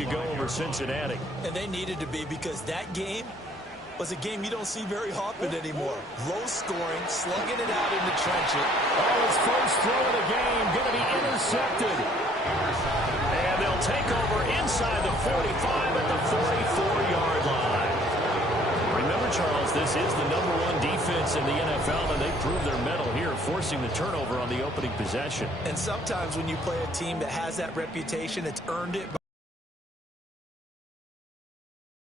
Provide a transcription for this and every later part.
week ago over Cincinnati. And they needed to be, because that game was a game you don't see very often anymore. Low scoring, slugging it out in the trenches. Oh, his first throw of the game going to be intercepted. And they'll take over inside the 45 at the 44-yard line. Remember, Charles, this is the #1 defense in the NFL, and they proved their mettle here, forcing the turnover on the opening possession. And sometimes when you play a team that has that reputation, it's earned it.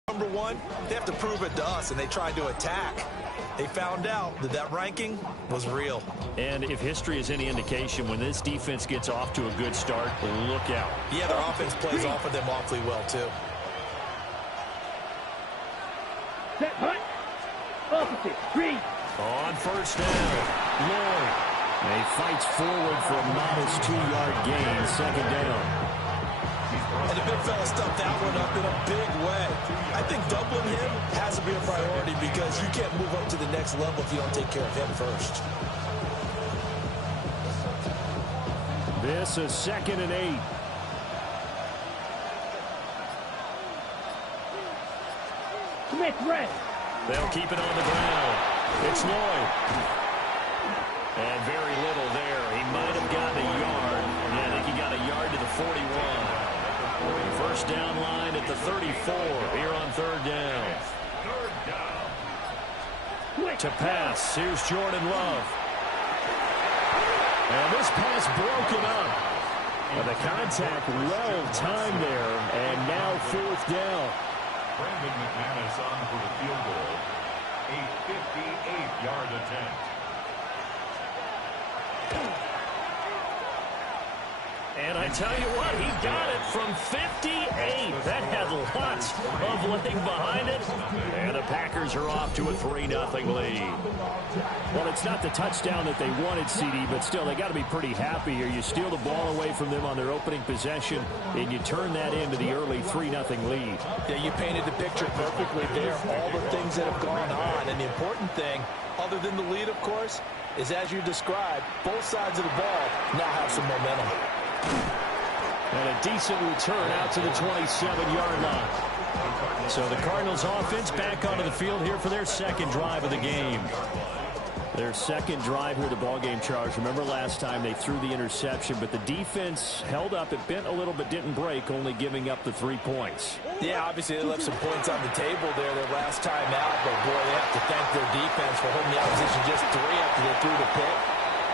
#1, they have to prove it to us, and they tried to attack. They found out that that ranking was real. And if history is any indication, when this defense gets off to a good start, look out. Yeah, their offense plays off of them awfully well, too. Set, hunt. Opposite. Green. On first down, Lloyd. He fights forward for a modest 2-yard gain, second down. And the big fella stuffed that one up in a big way. I think doubling him has to be a priority, because you can't move up to the next level if you don't take care of him first. This is 2nd and 8. Smith red. They'll keep it on the ground. It's Lloyd. And very little there. He might have gotten a yard. Yeah, I think he got a yard to the 41. First down line at the 34 here on 3rd down. To pass, here's Jordan Love. And this pass broken up. And the contact well timed there, and now 4th down. Brandon McManus on for the field goal. A 58-yard attempt. And I tell you what, he got it from 58. That had lots of leg behind it. And the Packers are off to a 3-0 lead. Well, it's not the touchdown that they wanted, CD, but still, they got to be pretty happy here. You steal the ball away from them on their opening possession, and you turn that into the early 3-0 lead. Yeah, you painted the picture perfectly there. All the things that have gone on. And the important thing, other than the lead, of course, is, as you described, both sides of the ball now have some momentum. And a decent return out to the 27-yard line. So the Cardinals offense back onto the field here for their second drive of the game. Their second drive here of the ballgame, Charles. Remember last time they threw the interception, but the defense held up. It bent a little but didn't break, only giving up the 3 points. Yeah, obviously they left some points on the table there their last time out, but boy, they have to thank their defense for holding the opposition just 3 after they threw the pick.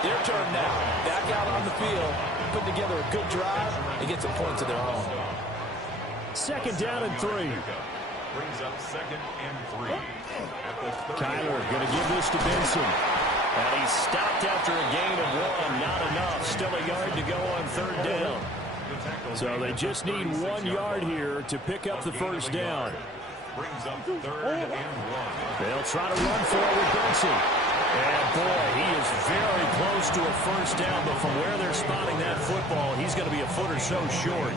Their turn now, back out on the field, put together a good drive and get some points of their own. 2nd down and 3. Brings up 2nd and 3. Kyler going to give this to Benson. And he stopped after a gain of 1. Not enough. Still a yard to go on 3rd down. So they just need 1 yard here to pick up the first down. Brings up 3rd and 1. They'll try to run for it with Benson. And boy, he is very close to a first down, but from where they're spotting that football, he's going to be a foot or so short.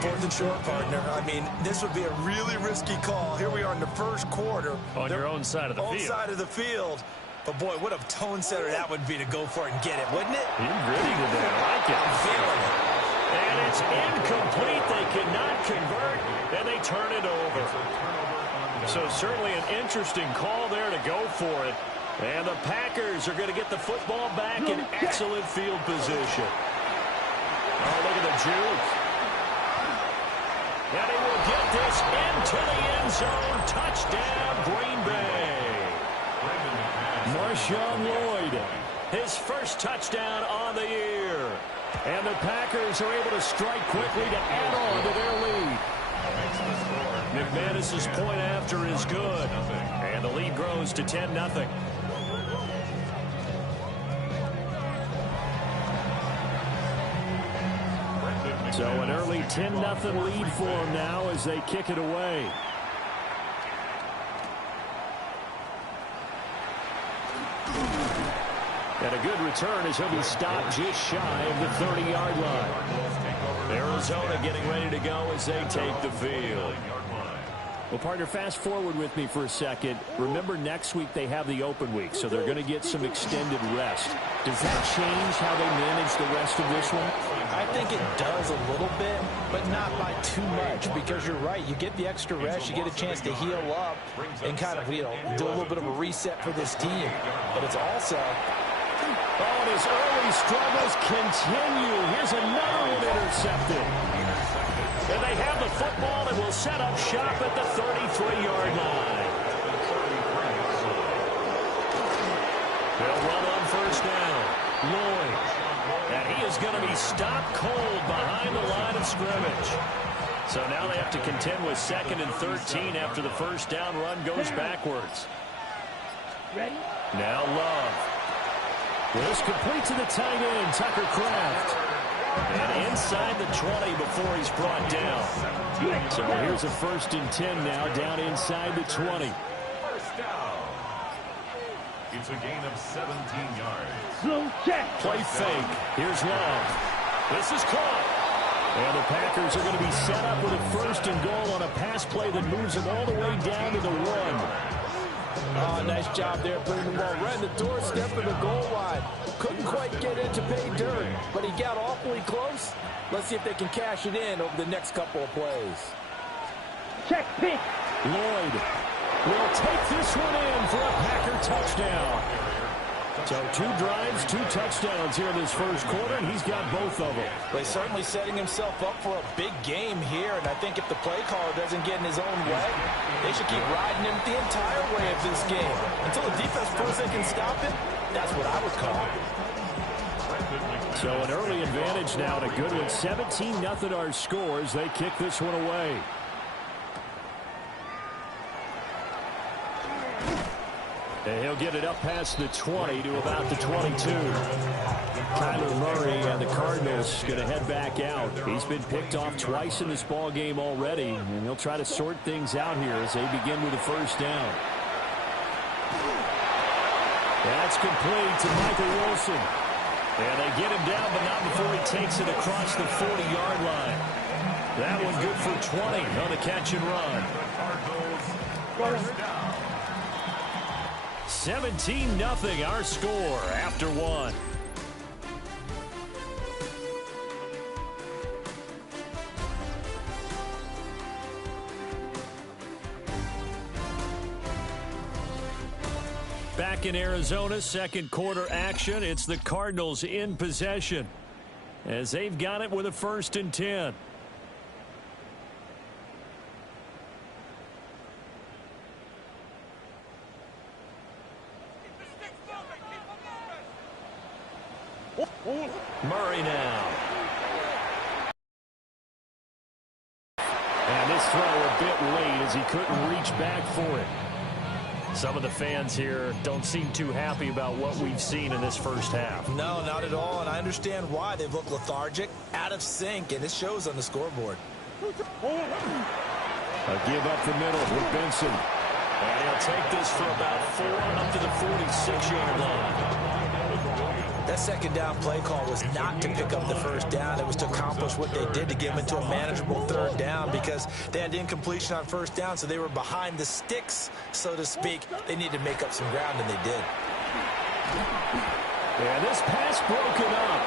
4th and short, partner. I mean, this would be a really risky call. Here we are in the first quarter. On your own side of the field. Own side of the field. But boy, what a tone setter that would be to go for it and get it, wouldn't it? He really did that. I like it. I'm feeling it. And it's incomplete. They cannot convert, and they turn it over. So certainly an interesting call there to go for it. And the Packers are going to get the football back in excellent field position. Oh, look at the juke. And he will get this into the end zone. Touchdown, Green Bay. Marshawn Lloyd, his first touchdown on the year. And the Packers are able to strike quickly to add on to their lead. McManus's point after is good. And the lead grows to 10-0. So an early 10-0 lead for them now as they kick it away. And a good return as he'll be stopped just shy of the 30-yard line. Arizona getting ready to go as they take the field. Well, partner, fast forward with me for a second. Remember, next week they have the open week, so they're going to get some extended rest. Does that change how they manage the rest of this one? I think it does a little bit, but not by too much, because you're right. You get the extra rest, you get a chance to heal up and kind of, do a little bit of a reset for this team. But it's also... Oh, and his early struggles continue. Here's another one intercepted. And they have the football and will set up shop at the 33-yard line. They'll run on first down. Lloyd. And he is going to be stopped cold behind the line of scrimmage. So now they have to contend with 2nd and 13 after the first down run goes backwards. Ready? Now Love. This complete to the tight end, Tucker Kraft. And inside the 20 before he's brought down. So here's a 1st and 10 now, down inside the 20. First down. It's a gain of 17 yards. Slow check. Play fake. Here's Love. This is caught. And the Packers are going to be set up with a 1st and goal on a pass play that moves them all the way down to the 1. Oh, nice job there putting the ball right in the doorstep of the goal line. Couldn't quite get in to pay dirt, but he got awfully close. Let's see if they can cash it in over the next couple of plays. Check pick. Lloyd will take this one in for a Packer touchdown. So 2 drives, 2 touchdowns here in this first quarter, and he's got both of them. But he's certainly setting himself up for a big game here, and I think if the play caller doesn't get in his own way, they should keep riding him the entire way of this game. Until the defense proves they can stop him, that's what I would call it. So an early advantage now and a good one. 17-0 our scores. They kick this one away. And he'll get it up past the 20 to about the 22. Kyler Murray and the Cardinals going to head back out. He's been picked off twice in this ball game already, and he'll try to sort things out here as they begin with a 1st down. That's complete to Michael Wilson. And they get him down, but not before he takes it across the 40-yard line. That one good for 20 on the catch and run. 17-0 our score after 1. Back in Arizona, 2nd quarter action. It's the Cardinals in possession as they've got it with a 1st and 10. Murray now. And this throw a bit late as he couldn't reach back for it. Some of the fans here don't seem too happy about what we've seen in this first half. No, not at all, and I understand why. They've looked lethargic, out of sync, and it shows on the scoreboard. A give up the middle with Benson. And he'll take this for about 4 up to the 46-yard line. That 2nd down play call was not to pick up the 1st down. It was to accomplish what they did to get them into a manageable 3rd down because they had incompletion on 1st down, so they were behind the sticks, so to speak. They needed to make up some ground, and they did. And this pass broken up.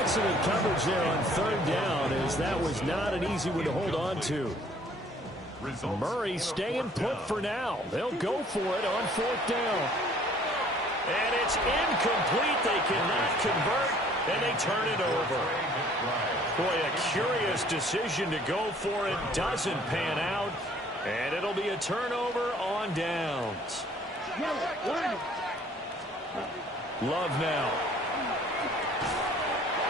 Excellent coverage there on 3rd down as that was not an easy one to hold on to. Murray staying put for now. They'll go for it on 4th down. And it's incomplete. They cannot convert, and they turn it over. Boy, a curious decision to go for it. Doesn't pan out, and it'll be a turnover on downs. Love now.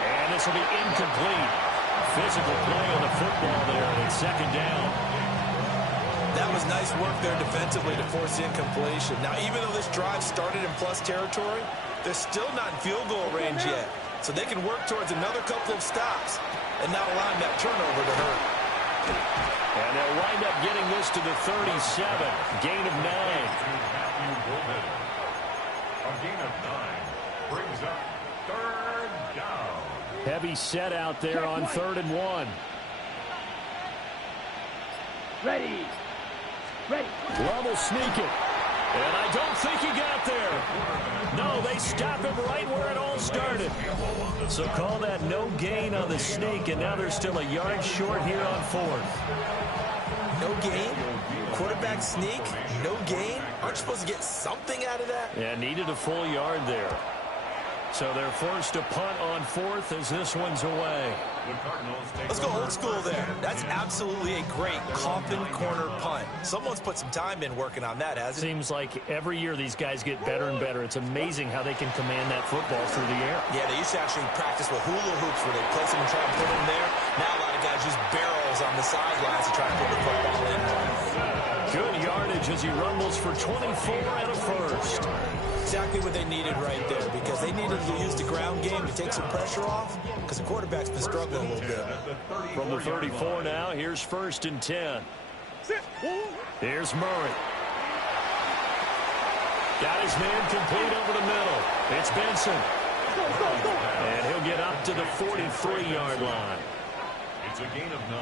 And this will be incomplete. Physical play on the football there, and it's 2nd down. That was nice work there defensively to force incompletion. Now, even though this drive started in plus territory, they're still not in field goal range yet. So they can work towards another couple of stops and not allowing that turnover to hurt. And they'll wind up getting this to the 37. Gain of 9. A gain of 9 brings up 3rd down. Heavy set out there on 3rd and 1. Ready. Ready. Love will sneak it. And I don't think he got there. No, they stop him right where it all started. So call that no gain on the sneak, and now they're still a yard short here on fourth. No gain? Quarterback sneak? No gain? Aren't you supposed to get something out of that? Yeah, needed a full yard there. So they're forced to punt on fourth as this one's away. Let's go old school there. That's absolutely a great coffin corner punt. Someone's put some time in working on that, hasn't it? Seems like every year these guys get better and better. It's amazing how they can command that football through the air. Yeah, they used to actually practice with hula hoops where they place them and try and put them there. Now a lot of guys use barrels on the sidelines to try and put the football in. Good yardage as he rumbles for 24 and a first. Exactly what they needed right there, because they needed to use the ground game to take some pressure off, because the quarterback's been struggling a little bit. From the 34 now, here's 1st and 10. Here's Murray. Got his man complete over the middle. It's Benson. And he'll get up to the 43-yard line. It's a gain of 9.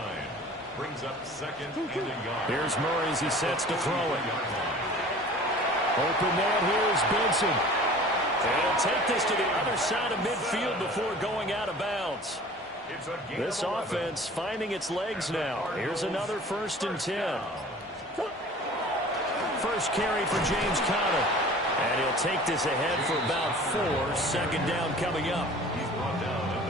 Brings up 2nd and a yard. Here's Murray as he sets to throw it. Open man, here's Benson. And he'll take this to the other side of midfield before going out of bounds. This offense finding its legs now. Here's another 1st and 10. First carry for James Conner. And he'll take this ahead for about 4. Second down coming up.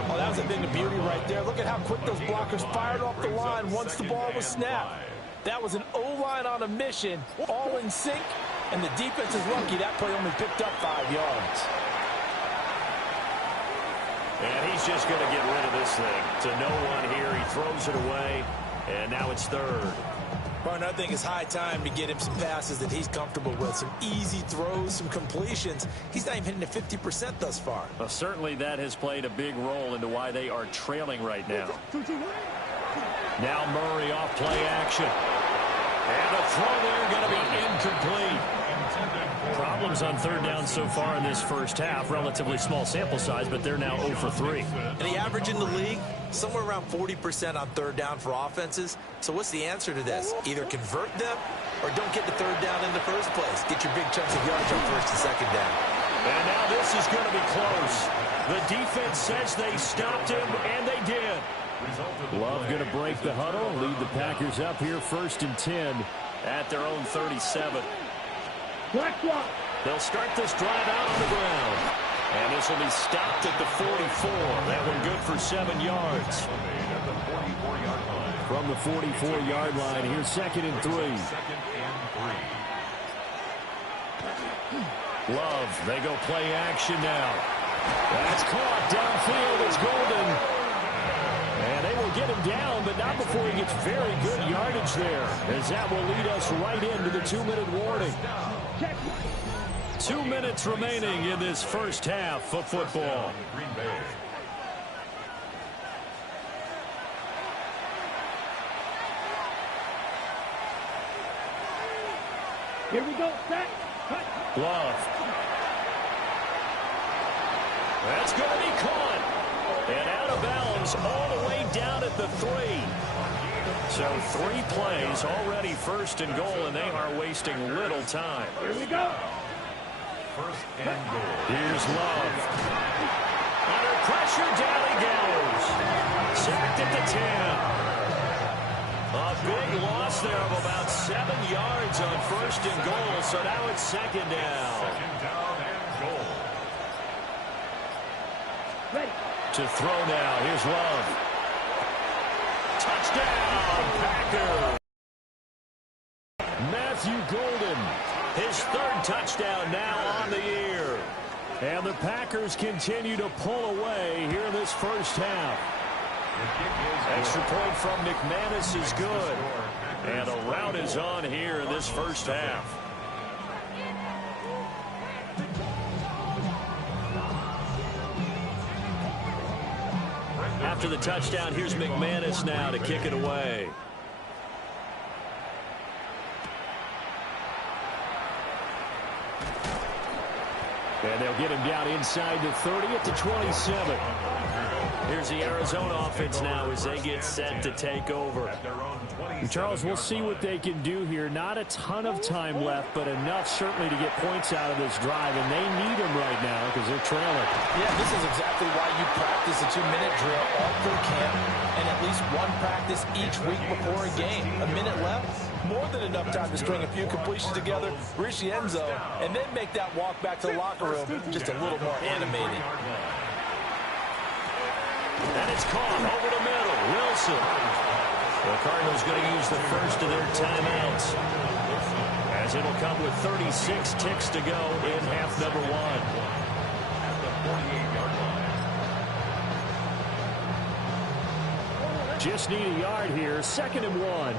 Oh, that was a thing of beauty right there. Look at how quick those blockers fired off the line once the ball was snapped. That was an O-line on a mission, all in sync. And the defense is lucky that play only picked up 5 yards. And he's just going to get rid of this thing. To no one here. He throws it away. And now it's 3rd. Brian, I think it's high time to get him some passes that he's comfortable with. Some easy throws, some completions. He's not even hitting the 50% thus far. Well, certainly that has played a big role into why they are trailing right now. Now Murray off play action. And the throw there going to be incomplete. Problems on 3rd down so far in this first half. Relatively small sample size, but they're now 0 for 3. And the average in the league, somewhere around 40% on 3rd down for offenses. So what's the answer to this? Either convert them or don't get the 3rd down in the first place. Get your big chunks of yards on 1st and 2nd down. And now this is going to be close. The defense says they stopped him, and they did. Love going to break the huddle, lead the Packers up here 1st and 10 at their own 37. They'll start this drive out on the ground. And this will be stopped at the 44. That one good for 7 yards. From the 44-yard line, here's 2nd and 3. Love, they go play action now. That's caught downfield. It's Golden. And they will get him down, but not before he gets very good yardage there, as that will lead us right into the 2-minute warning. 2 minutes remaining in this first half of football. Here we go, set. Love. That's going to be caught. And out of bounds all the way down at the 3. So 3 plays already 1st and goal, and they are wasting little time. Here we go. 1st and goal. Here's Love. Under pressure, down he goes. Sacked at the 10. A big loss there of about 7 yards on 1st and goal, so now it's 2nd down. 2nd down and goal. Ready. To throw now. Here's Love. Touchdown, Packers. Matthew Golden, his 3rd touchdown now on the year. And the Packers continue to pull away here in this first half. Extra point from McManus is good. And a rout is on here in this first half. After the touchdown, here's McManus now to kick it away. And they'll get him down inside the 30 at the 27. Here's the Arizona offense now as they get set to take over. At their own 28. Charles, we'll see what they can do here. Not a ton of time left, but enough certainly to get points out of this drive, and they need them right now because they're trailing. Yeah, this is exactly why you practice a 2-minute drill all through camp and at least one practice each week before a game. A minute left, more than enough time to string a few completions together, reach the end zone, and then make that walk back to the locker room just a little more animated. And it's caught over the middle. Wilson. The Cardinals going to use the first of their timeouts, as it'll come with 36 ticks to go in half number one. At the 48-yard line. Just need a yard here. 2nd and 1.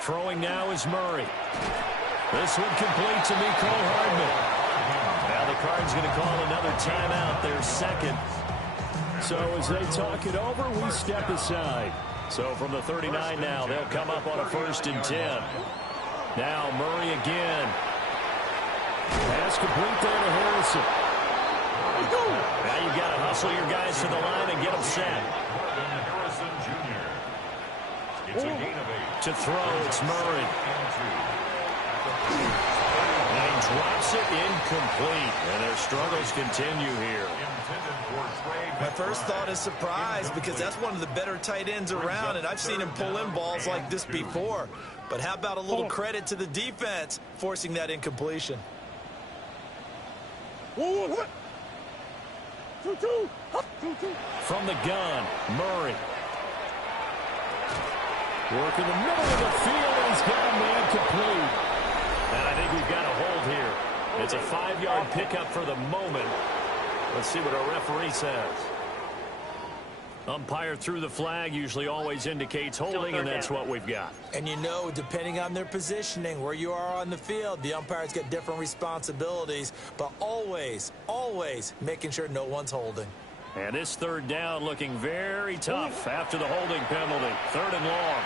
Throwing now is Murray. This one complete to Mecole Hardman. Now the Cards going to call another timeout, their second. So as they talk it over, we step aside. So from the 39 now, they'll come up on a 1st and 10. Now Murray again. Pass complete there to Harrison. Now you've got to hustle your guys to the line and get them set. Harrison Jr. It's a gain of 8. To throw, it's Murray. And he drops it incomplete. And their struggles continue here. My first thought is surprise, because that's one of the better tight ends around, and I've seen him pull in balls like this before. But how about a little credit to the defense forcing that incompletion? From the gun, Murray. Working the middle of the field, and he's got a man complete. And I think we've got a hold here. It's a 5-yard pickup for the moment. Let's see what our referee says. Umpire threw the flag, usually always indicates holding, and that's what we've got. And you know, depending on their positioning, where you are on the field, the umpires get different responsibilities, but always, always making sure no one's holding. And this 3rd down looking very tough after the holding penalty. 3rd and long.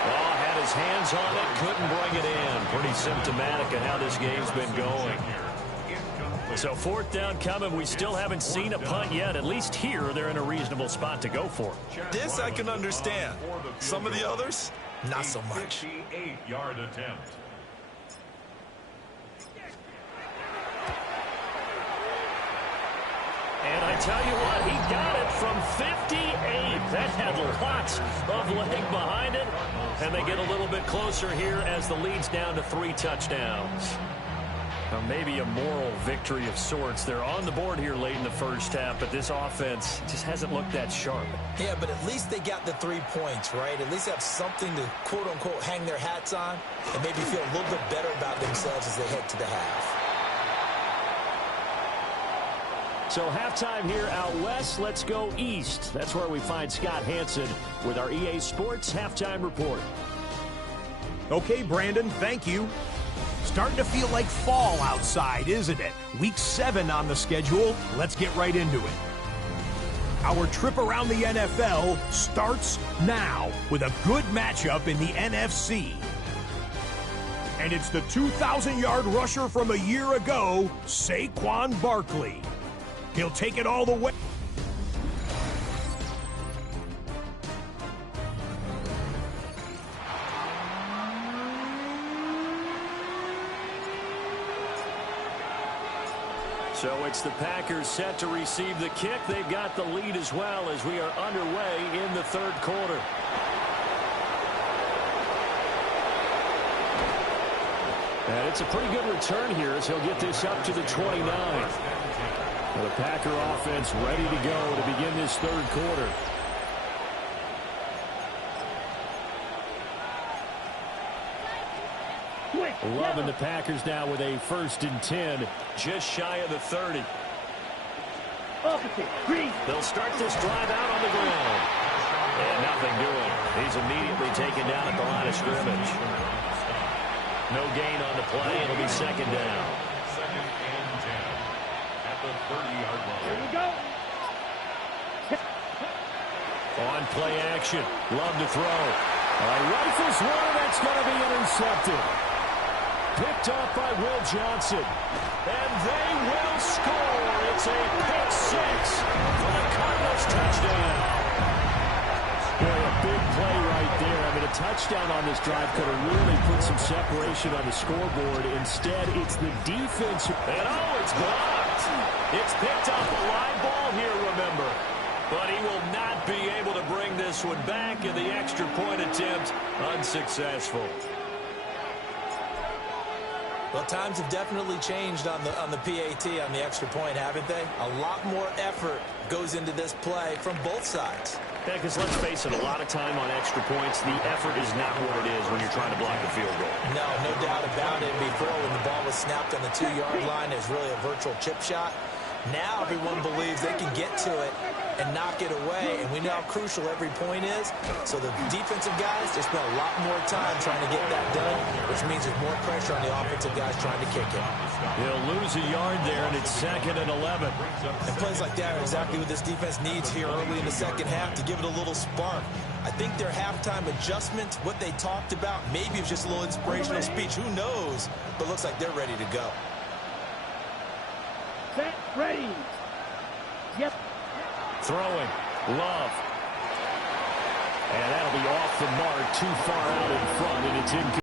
Oh, had his hands on it, couldn't bring it in. Pretty symptomatic of how this game's been going. So 4th down coming. We still haven't seen a punt yet. At least here, they're in a reasonable spot to go for it. This I can understand. Some of the others, not so much. 58-yard attempt. And I tell you what, he got it from 58. That had lots of leg behind it. And they get a little bit closer here as the lead's down to 3 touchdowns. Now maybe a moral victory of sorts. They're on the board here late in the first half, but this offense just hasn't looked that sharp. Yeah, but at least they got the 3 points, right? At least have something to, quote-unquote, hang their hats on and maybe feel a little bit better about themselves as they head to the half. So halftime here out west. Let's go east. That's where we find Scott Hanson with our EA Sports Halftime Report. Okay, Brandon, thank you. Starting to feel like fall outside, isn't it? Week 7 on the schedule. Let's get right into it. Our trip around the NFL starts now with a good matchup in the NFC. And it's the 2,000-yard rusher from a year ago, Saquon Barkley. He'll take it all the way. So it's the Packers set to receive the kick. They've got the lead as well as we are underway in the 3rd quarter. And it's a pretty good return here as he'll get this up to the 29. The Packer offense ready to go to begin this 3rd quarter. Loving the Packers now with a 1st and 10, just shy of the 30. They'll start this drive out on the ground. And nothing doing. He's immediately taken down at the line of scrimmage. No gain on the play. It'll be 2nd down. 2nd and 10 at the 30-yard line. Here we go. On play action. Love to throw. Rifles one. That's going to be intercepted. Picked up by Will Johnson. And they will score. It's a play right there. I mean, a touchdown on this drive could have really put some separation on the scoreboard. Instead, it's the defense. And, oh, it's blocked. It's picked up a line ball here, remember. But he will not be able to bring this one back, and the extra point attempt unsuccessful. Well, times have definitely changed on the PAT, on the extra point, haven't they? A lot more effort goes into this play from both sides. Yeah, because let's face it, a lot of time on extra points, the effort is not what it is when you're trying to block a field goal. No doubt about it. Before, when the ball was snapped on the 2-yard line, there's really a virtual chip shot. Now everyone believes they can get to it and knock it away, and we know how crucial every point is. So the defensive guys, they spend a lot more time trying to get that done, which means there's more pressure on the offensive guys trying to kick it. He'll lose a yard there, and it's 2nd and 11. And plays like that are exactly what this defense needs here early in the second half to give it a little spark. I think their halftime adjustment, what they talked about, maybe it's just a little inspirational speech. Who knows? But looks like they're ready to go. Set, ready. Yep. Throwing. Love. And that'll be off the mark, too far out in front, and it's incomplete.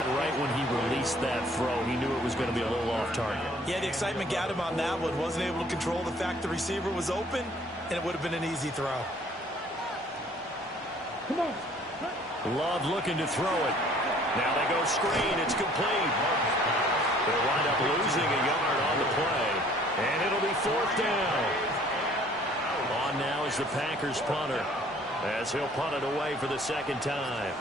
Right when he released that throw, he knew it was going to be a little off target. Yeah, the excitement got him on that one. Wasn't able to control the fact the receiver was open, and it would have been an easy throw. Come on. Love looking to throw it. Now they go screen. It's complete. They'll wind up losing a yard on the play, and it'll be 4th down. On now is the Packers punter, as he'll punt it away for the 2nd time.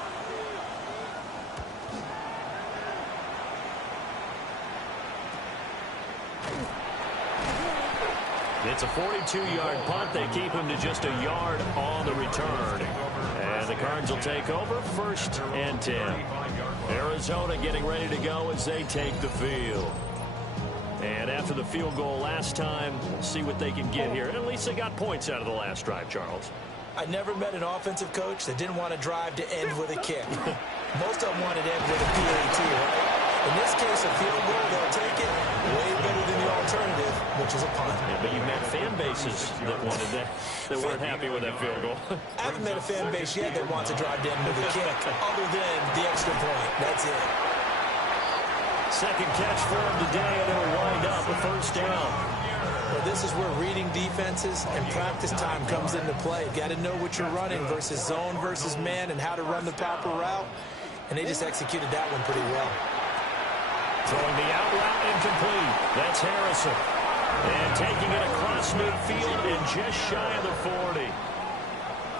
It's a 42-yard punt. They keep him to just a yard on the return. And the Cards will take over, 1st and 10. Arizona getting ready to go as they take the field. And after the field goal last time, we'll see what they can get here. At least they got points out of the last drive, Charles. I never met an offensive coach that didn't want to drive to end with a kick. Most of them wanted to end with a PAT, right? In this case, a field goal, they'll take it way better than the alternative, which is a punt. Yeah, but you've met fan bases that wanted that, that weren't happy with that field goal. I haven't met a fan base yet that wants to drive to end with a kick, other than the extra point. That's it. Second catch for him today, and it'll wind up a 1st down. Well, this is where reading defenses and practice time comes into play. You've got to know what you're running versus zone versus man and how to run the proper route. And they just executed that one pretty well. Throwing the out route incomplete. That's Harrison. And taking it across midfield and just shy of the 40.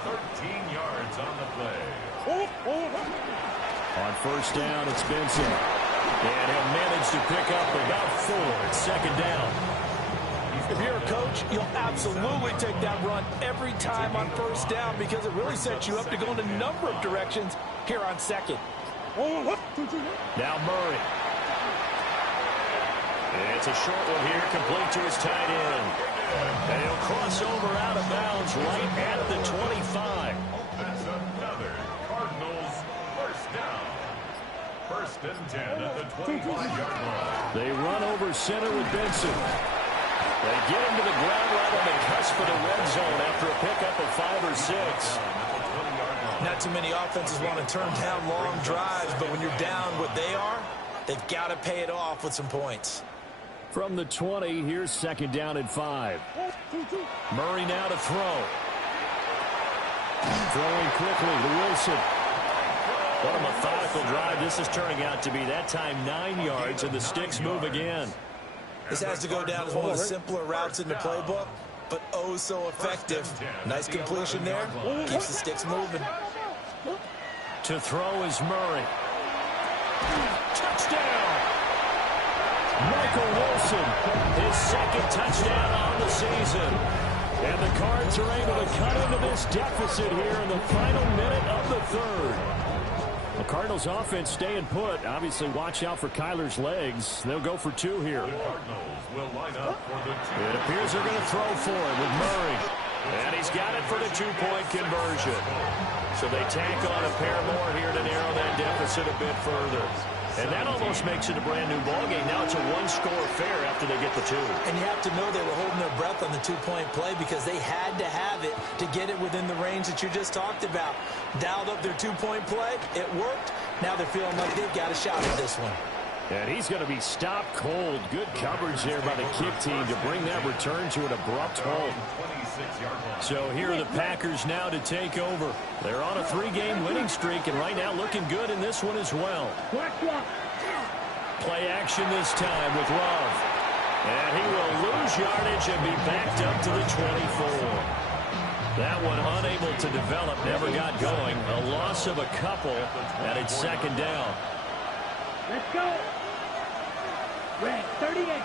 13 yards on the play. On 1st down, it's Benson. And he'll manage to pick up about 4. It's 2nd down. If you're a coach, you'll absolutely take that run every time on 1st down because it really sets you up to go in a number of directions here on 2nd. Now Murray. It's a short one here, complete to his tight end. And he'll cross over out of bounds right at the 25. That's another Cardinals 1st down. 1st and 10 at the 25-yard line. They run over center with Benson. They get him to the ground right on the cusp of the red zone after a pickup of 5 or 6. Not too many offenses want to turn down long drives, but when you're down what they are, they've got to pay it off with some points. From the 20, here's 2nd down and 5. Murray now to throw. Throwing quickly to Wilson. What a methodical drive this is turning out to be. That time 9 yards, and the sticks move again. This has to go down as one of the simpler routes in the playbook, but oh so effective. Nice completion there. Keeps the sticks moving. To throw is Murray. Touchdown! Michael Wilson, his 2nd touchdown on the season. And the Cards are able to cut into this deficit here in the final minute of the 3rd. The Cardinals offense staying put. Obviously, watch out for Kyler's legs. They'll go for 2 here. The Cardinals will line up for the 2. It appears they're going to throw for it with Murray. And he's got it for the 2-point conversion. So they tack on a pair more here to narrow that deficit a bit further. And that almost makes it a brand-new ballgame. Now it's a one-score affair after they get the two. And you have to know they were holding their breath on the two-point play because they had to have it to get it within the range that you just talked about. Dialed up their two-point play. It worked. Now they're feeling like they've got a shot at this one. And he's going to be stopped cold. Good coverage there by the kick team to bring that return to an abrupt halt. So here are the Packers now to take over. They're on a 3-game winning streak, and right now looking good in this one as well. Play action this time with Love. And he will lose yardage and be backed up to the 24. That one unable to develop, never got going. A loss of a couple, and it's second down. Let's go. Red 38.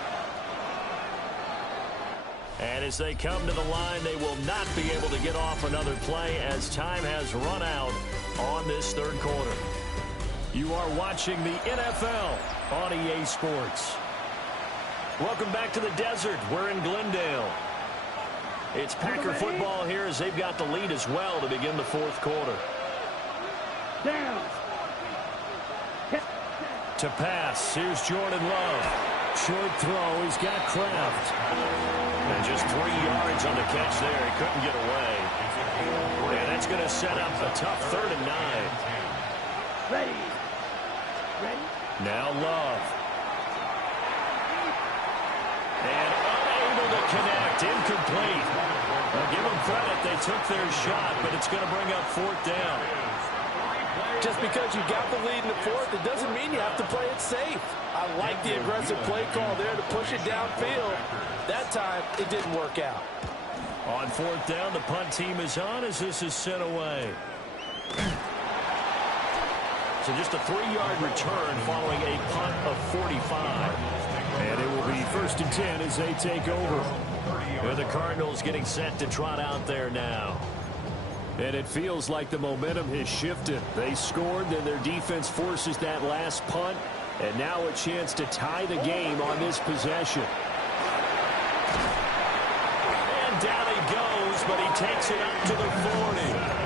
And as they come to the line, they will not be able to get off another play as time has run out on this third quarter. You are watching the NFL on EA Sports. Welcome back to the desert. We're in Glendale. It's Packer football here as they've got the lead as well to begin the fourth quarter. Down. To pass, here's Jordan Love. Short throw, he's got Kraft. And just 3 yards on the catch there. He couldn't get away. And that's going to set up a tough 3rd and 9. Ready. Now Love. And unable to connect. Incomplete. Now give them credit. They took their shot, but it's going to bring up 4th down. Just because you got the lead in the fourth, it doesn't mean you have to play it safe. I like the aggressive play call there to push it downfield. That time, it didn't work out. On 4th down, the punt team is on as this is sent away. So just a 3-yard return following a punt of 45. And it will be 1st and 10 as they take over. And the Cardinals getting set to trot out there now. And it feels like the momentum has shifted. They scored, then their defense forces that last punt. And now a chance to tie the game on this possession. And down he goes, but he takes it up to the 40.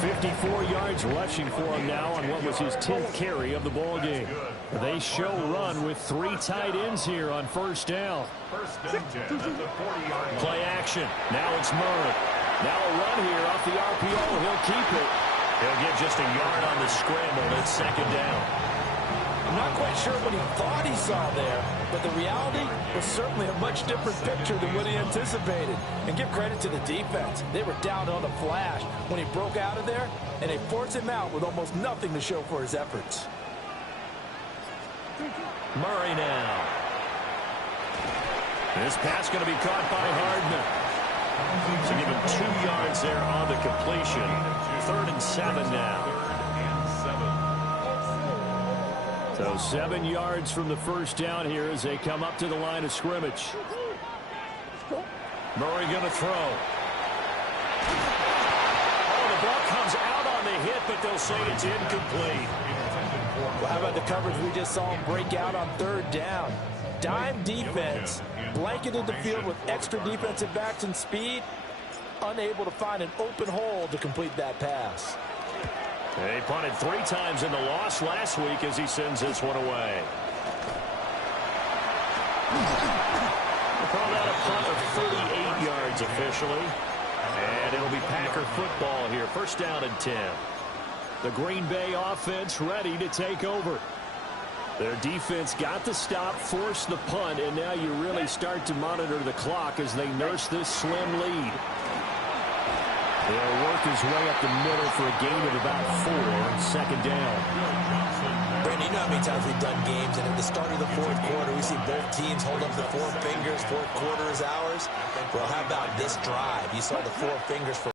54 yards rushing for him now on what was his 10th carry of the ballgame. They show run with 3 tight ends here on 1st down. Play action. Now it's Murray. Now a run here off the RPO. He'll keep it. He'll get just a yard on the scramble. It's 2nd down. I'm not quite sure what he thought he saw there, but the reality was certainly a much different picture than what he anticipated. And give credit to the defense. They were down on the flash when he broke out of there, and they forced him out with almost nothing to show for his efforts. Murray now. This pass going to be caught by Hardman. So give him 2 yards there on the completion. 3rd and 7 now. So 7 yards from the 1st down here as they come up to the line of scrimmage. Murray going to throw. Oh, the ball comes out on the hit, but they'll say it's incomplete. Well, how about the coverage we just saw him break out on 3rd down? Dime defense, blanketed the field with extra defensive backs and speed, unable to find an open hole to complete that pass. They punted 3 times in the loss last week as he sends this one away. We'll call that a punt of 38 yards officially. And it'll be Packer football here. 1st down and 10. The Green Bay offense ready to take over. Their defense got the stop, forced the punt, and now you really start to monitor the clock as they nurse this slim lead. They'll work his way up the middle for a gain of about 4 on 2nd down. Brandon, you know how many times we've done games, and at the start of the 4th quarter, we see both teams hold up the 4 fingers, 4th quarter is ours. Well, how about this drive? You saw the 4 fingers for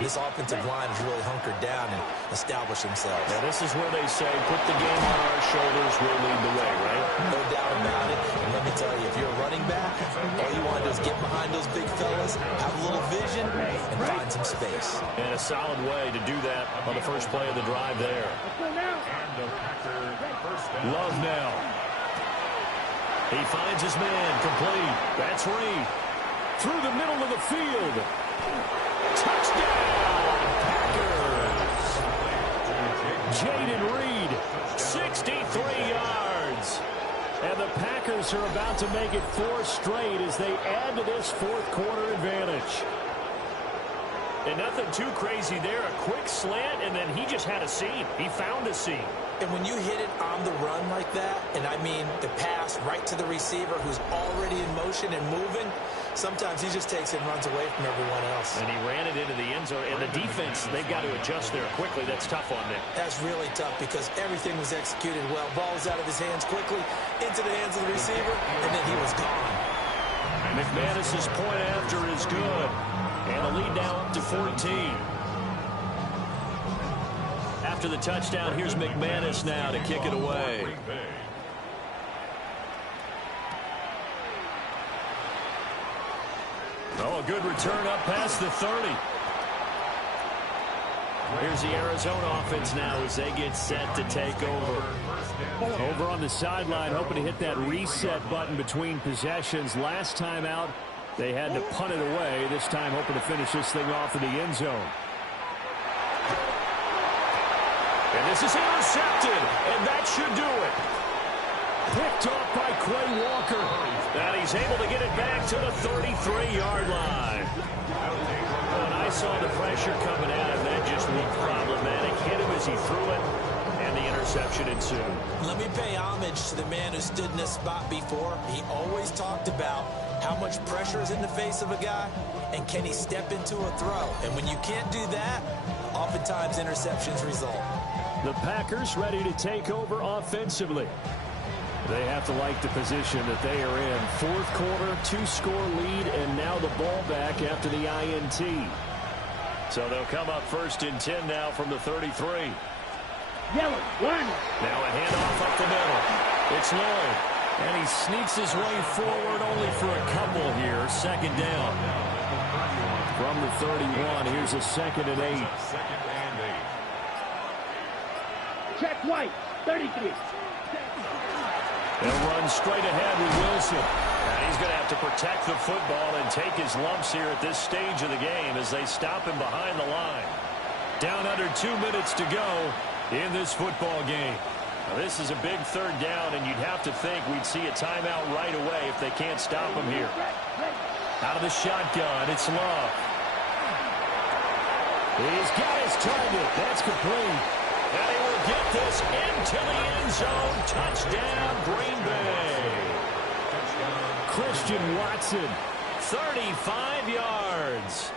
this offensive line has really hunkered down and established themselves. Now, this is where they say, put the game on our shoulders, we'll lead the way, right? No doubt about it. And let me tell you, if you're a running back, all you want to do is get behind those big fellas, have a little vision, and find some space. And a solid way to do that on the first play of the drive there. Love now. He finds his man, complete. That's Reed. Through the middle of the field. Touchdown, Packers. Jayden Reed, 63 yards. And the Packers are about to make it 4 straight as they add to this fourth quarter advantage. And nothing too crazy there. A quick slant, and then he just had a seam. He found a seam. And when you hit it on the run like that, and I mean the pass right to the receiver who's already in motion and moving, sometimes he just takes it and runs away from everyone else. And he ran it into the end zone. And the defense, they've got to adjust there quickly. That's tough on them. That's really tough because everything was executed well. Ball was out of his hands quickly, into the hands of the receiver, and then he was gone. McManus's point after is good. And the lead now up to 14. After the touchdown, here's McManus now to kick it away. Oh, a good return up past the 30. Here's the Arizona offense now as they get set to take over. Over on the sideline, hoping to hit that reset button between possessions. Last time out, they had to punt it away. This time, hoping to finish this thing off in the end zone. And this is intercepted, and that should do it. Picked off by Quay Walker. And he's able to get it back to the 33-yard line. When I saw the pressure coming at him, that just looked problematic. Hit him as he threw it, and the interception ensued. Let me pay homage to the man who stood in this spot before. He always talked about how much pressure is in the face of a guy, and can he step into a throw? And when you can't do that, oftentimes interceptions result. The Packers ready to take over offensively. They have to like the position that they are in. Fourth quarter, 2-score lead, and now the ball back after the INT. So they'll come up first and 10 now from the 33. Yellow, one. Now a handoff up the middle. It's Lloyd. And he sneaks his way forward only for a couple here. Second down. From the 31, here's a 2nd and 8. Check White, 33. They'll run straight ahead with Wilson. And he's going to have to protect the football and take his lumps here at this stage of the game as they stop him behind the line. Down under 2 minutes to go in this football game. Now, this is a big third down, and you'd have to think we'd see a timeout right away if they can't stop him here. Out of the shotgun, it's Love. He's got his target. That's complete. And he will get this into the end zone. Touchdown, Green Bay. Christian Watson, 35 yards.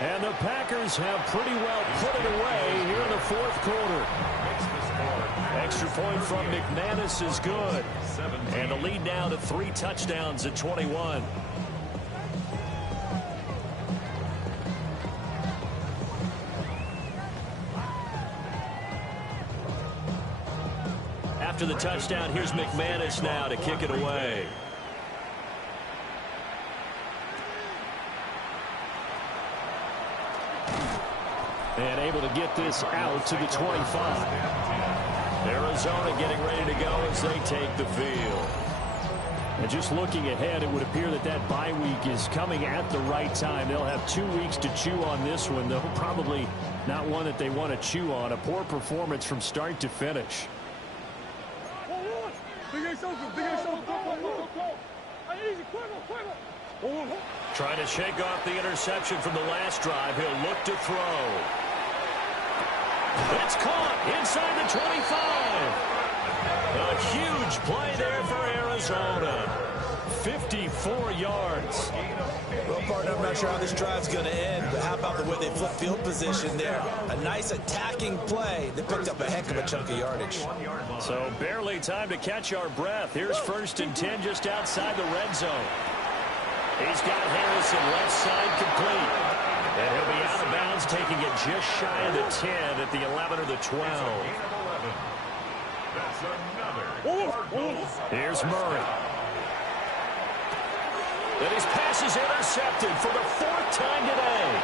And the Packers have pretty well put it away here in the fourth quarter. Extra point from McManus is good. And the lead now to 3 touchdowns at 21. After the touchdown, here's McManus now to kick it away. And able to get this out to the 25. Arizona getting ready to go as they take the field. And just looking ahead, it would appear that that bye week is coming at the right time. They'll have 2 weeks to chew on this one, though probably not one that they want to chew on. A poor performance from start to finish. Trying to shake off the interception from the last drive. He'll look to throw. It's caught inside the 25. A huge play there for Arizona. 54 yards. Well, partner, I'm not sure how this drive's going to end, but how about the way they flip field position there? A nice attacking play that picked up a heck of a chunk of yardage. So barely time to catch our breath. Here's 1st and 10 just outside the red zone. He's got Harrison left side complete. And he'll be out of bounds, taking it just shy of the 10 at the 11 or the 12. Here's Murray. And his pass is intercepted for the 4th time today.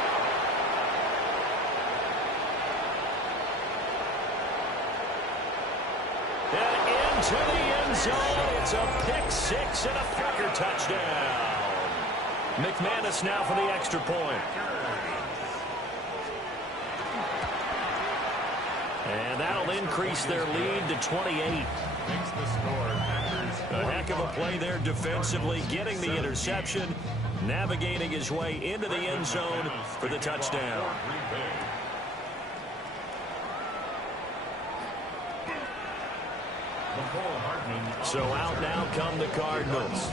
And into the end zone. It's a pick 6 and a Packer touchdown. McManus now for the extra point. And that'll increase their lead to 28. Makes the score. A heck of a play there defensively, getting the interception, navigating his way into the end zone for the touchdown. So out now come the Cardinals.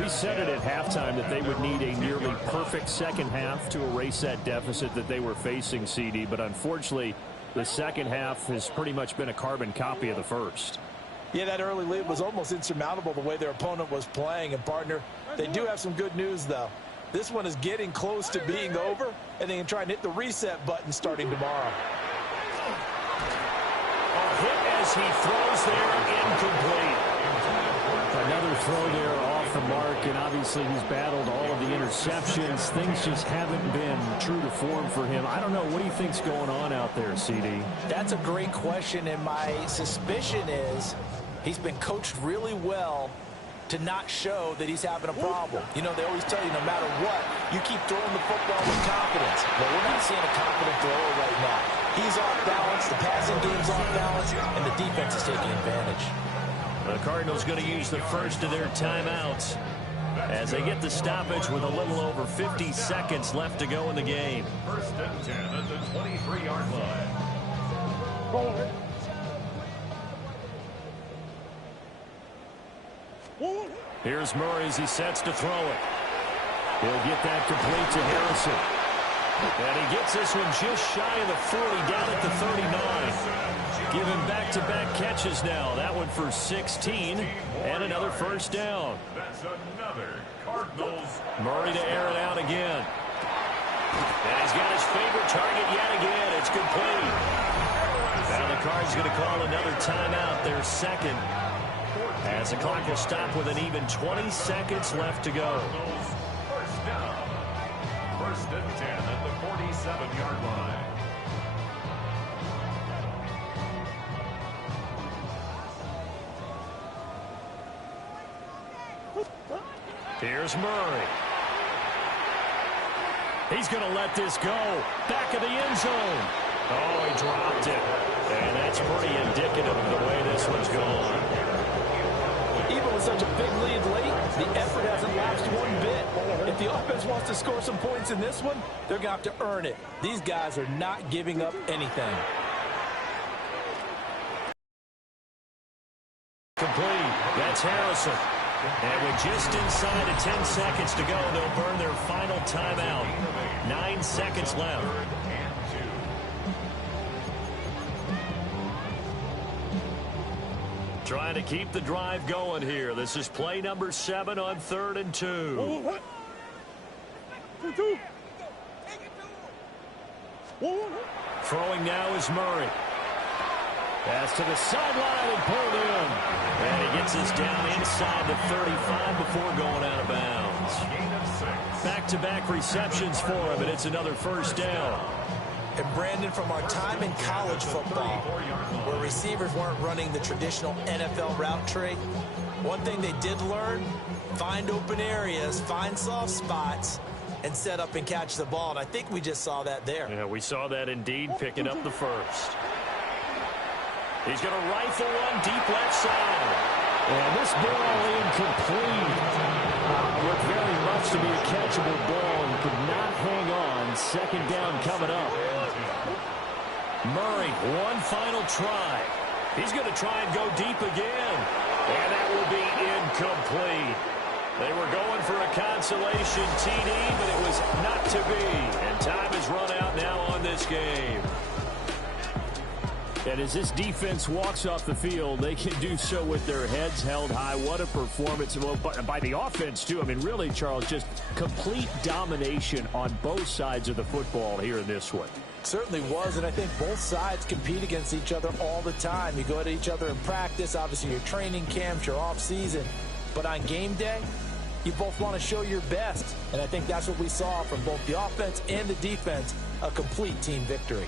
We said it at halftime that they would need a nearly perfect second half to erase that deficit that they were facing, CD, but unfortunately the second half has pretty much been a carbon copy of the first. Yeah, that early lead was almost insurmountable the way their opponent was playing. And, partner, they do have some good news, though. This one is getting close to being over, and they can try and hit the reset button starting tomorrow. A hit as he throws there, incomplete. Another throw there off the mark, and obviously he's battled all of the interceptions. Things just haven't been true to form for him. I don't know. What do you think's going on out there, CD? That's a great question, and my suspicion is he's been coached really well to not show that he's having a problem. You know, they always tell you no matter what, you keep throwing the football with confidence. But we're not seeing a confident thrower right now. He's off balance, the passing game's off balance, and the defense is taking advantage. The Cardinals going to use the first of their timeouts as they get the stoppage with a little over 50 seconds left to go in the game. First and 10 at the 23-yard line. Here's Murray as he sets to throw it. He'll get that complete to Harrison. And he gets this one just shy of the 40, down at the 39. Giving back-to-back catches now. That one for 16 and another first down. That's another Cardinals. Murray to air it out again. And he's got his favorite target yet again. It's complete. Now the Cards going to call another timeout, their second, as the clock will stop with an even 20 seconds left to go. First down. First and 10 at the 47-yard line. Here's Murray. He's going to let this go. Back of the end zone. Oh, he dropped it. And that's pretty indicative of the way this one's gone. Even with such a big lead late, the effort hasn't lapsed one bit. If the offense wants to score some points in this one, they're going to have to earn it. These guys are not giving up anything. Complete. That's Harrison. And with just inside of 10 seconds to go, they'll burn their final timeout. 9 seconds left. Trying to keep the drive going here. This is play number 7 on 3rd and 2. Throwing now is Murray. Pass to the sideline and pulled in. And he gets us down inside the 35 before going out of bounds. Back-to-back receptions for him, and it's another first down. And Brandon, from our time in college football, where receivers weren't running the traditional NFL route tree, one thing they did learn, find open areas, find soft spots, and set up and catch the ball. And I think we just saw that there. Yeah, we saw that indeed, picking up the first. He's going to rifle one deep left side. And this ball incomplete. Looked very much to be a catchable ball and could not hang on. Second down coming up. Murray, one final try. He's going to try and go deep again. And that will be incomplete. They were going for a consolation TD, but it was not to be. And time has run out now on this game. And as this defense walks off the field, they can do so with their heads held high. What a performance. Well, by the offense, too. I mean, really, Charles, just complete domination on both sides of the football here in this one. Certainly was, and I think both sides compete against each other all the time. You go at each other in practice, obviously your training camps, your off-season. But on game day, you both want to show your best. And I think that's what we saw from both the offense and the defense, a complete team victory.